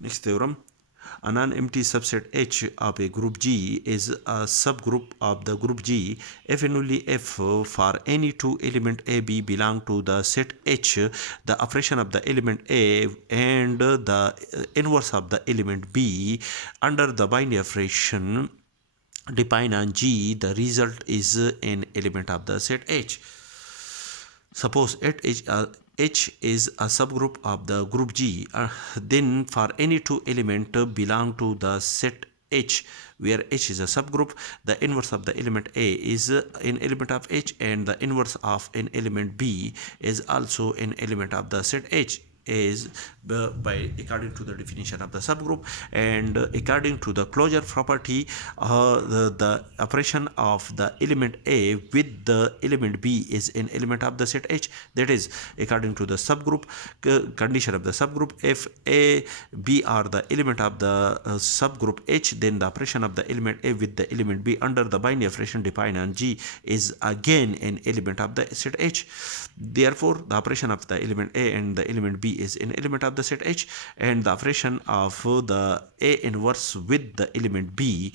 Next theorem. A non-empty subset H of a group G is a subgroup of the group G if and only if for any two element A B belong to the set H, the operation of the element A and the inverse of the element B under the binary operation depend on G, the result is an element of the set H. Suppose H is a subgroup of the group G, then for any two element belong to the set H, where H is a subgroup, the inverse of the element A is an element of H and the inverse of an element B is also an element of the set H, is by according to the definition of the subgroup and according to the closure property, the operation of the element A with the element B is an element of the set H. That is according to the subgroup condition of the subgroup. If A B are the element of the subgroup H, then the operation of the element A with the element B under the binary operation defined on G is again an element of the set H. Therefore the operation of the element A and the element B is an element of the set H, and the operation of the A inverse with the element B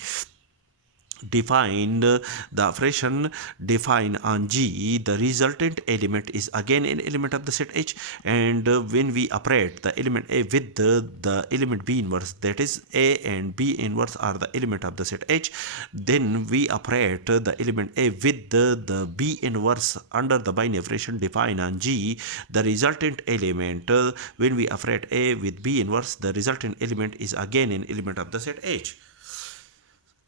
defined the operation defined on G, the resultant element is again an element of the set H, and when we operate the element A with the element B inverse, that is A and B inverse are the element of the set H, then we operate the element A with the B inverse under the binary operation defined on G, the resultant element, when we operate A with B inverse, the resultant element is again an element of the set H.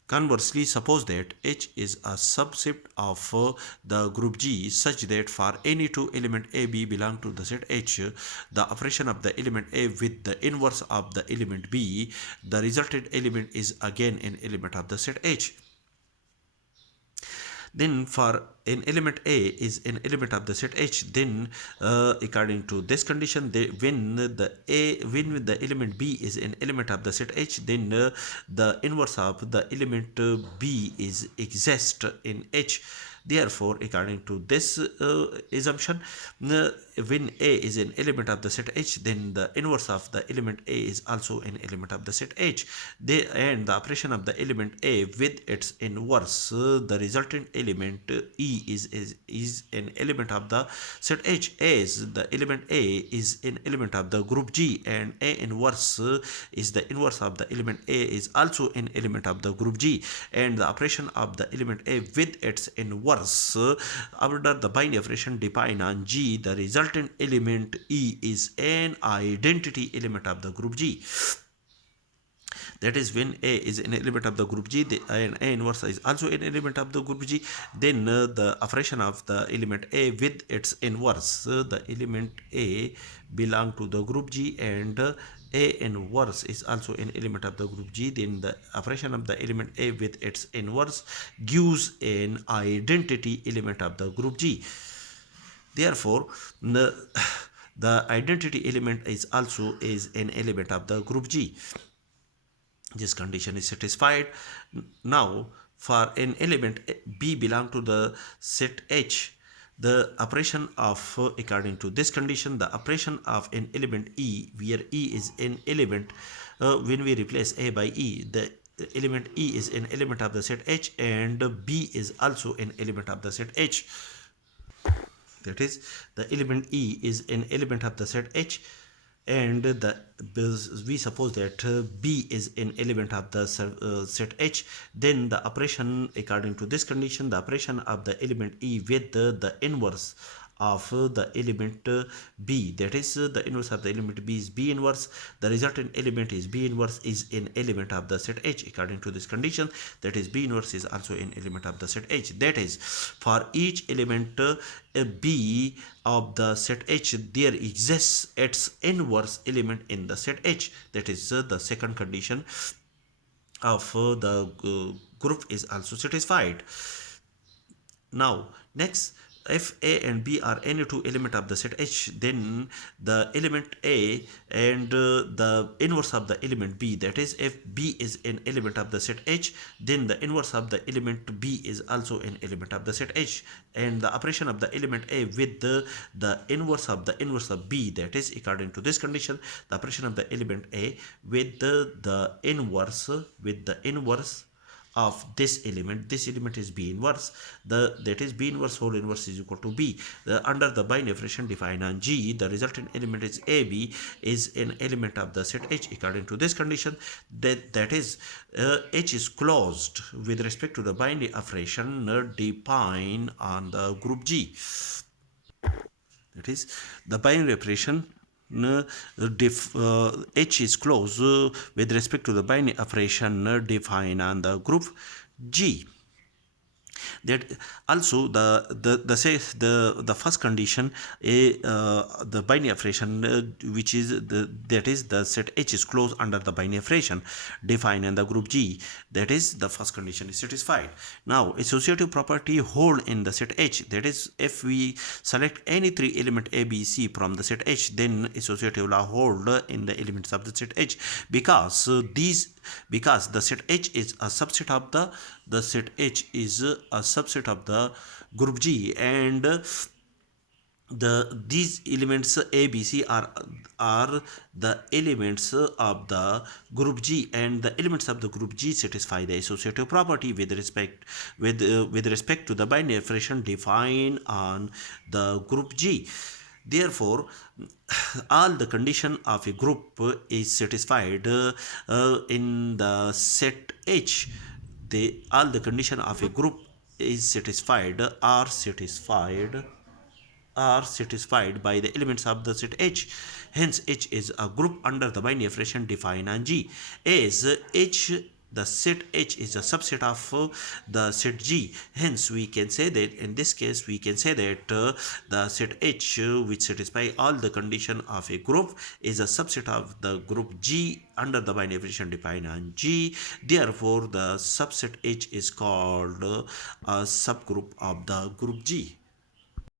Conversely, suppose that H is a subset of the group G such that for any two element A, B belong to the set H, the operation of the element A with the inverse of the element B, the resultant element is again an element of the set H. Then for an element A is an element of the set H, then according to this condition, when the element B is an element of the set H, then the inverse of the element B is exist in H. Therefore, according to this assumption, when A is an element of the set H, then the inverse of the element A is also an element of the set H. And the operation of the element A with its inverse, the resultant element E is an element of the set H, as the element A is an element of the group G, and A inverse is the inverse of the element A is also an element of the group G, and the operation of the element A with its inverse under the binary operation defined on G, the resultant element E is an identity element of the group G. That is, when A is an element of the group G, and A inverse is also an element of the group G, then the operation of the element A with its inverse, the element A belong to the group G and A inverse is also an element of the group G, then the operation of the element A with its inverse gives an identity element of the group G. Therefore, the identity element is also an element of the group G. This condition is satisfied. Now, for an element B belong to the set H, the operation of, according to this condition, the operation of an element E, where E is an element, when we replace A by E, the element E is an element of the set H and B is also an element of the set H. That is, the element E is an element of the set H, and we suppose that B is an element of the set H, then the operation, according to this condition, the operation of the element E with the inverse of the element B, that is, the inverse of the element B is B inverse, the resultant element is B inverse, is an element of the set H according to this condition. That is, B inverse is also an element of the set H. That is, for each element B of the set H, there exists its inverse element in the set H. That is, the second condition of the group is also satisfied. Now, next, if A and B are any two element of the set H, then the element A and the inverse of the element B, that is if B is an element of the set H, then the inverse of the element B is also an element of the set H, and the operation of the element A with the inverse of B, that is according to this condition, the operation of the element A with the inverse of this element is B inverse, that is B inverse whole inverse is equal to B. Under the binary operation defined on G, the resultant element is AB is an element of the set H according to this condition, that is H is closed with respect to the binary operation defined on the group G. That is the binary operation H is closed with respect to the binary operation defined on the group G. That also the first condition the binary operation which is that is the set H is closed under the binary operation defined in the group G, that is the first condition is satisfied. Now associative property hold in the set H, that is if we select any three element A, B, C from the set H, then associative law hold in the elements of the set H, because the set H is a subset of the set H is a subset of the group G, and these elements A, B, C are the elements of the group G, and the elements of the group G satisfy the associative property with respect to the binary operation defined on the group G. Therefore, all the condition of a group is satisfied in the set H. All the condition of a group is satisfied are satisfied by the elements of the set H. Hence, H is a group under the binary operation defined on G. As H, the set H is a subset of the set G. Hence, we can say that in this case, we can say that the set H, which satisfy all the condition of a group, is a subset of the group G under the binary operation defined on G. Therefore, the subset H is called a subgroup of the group G.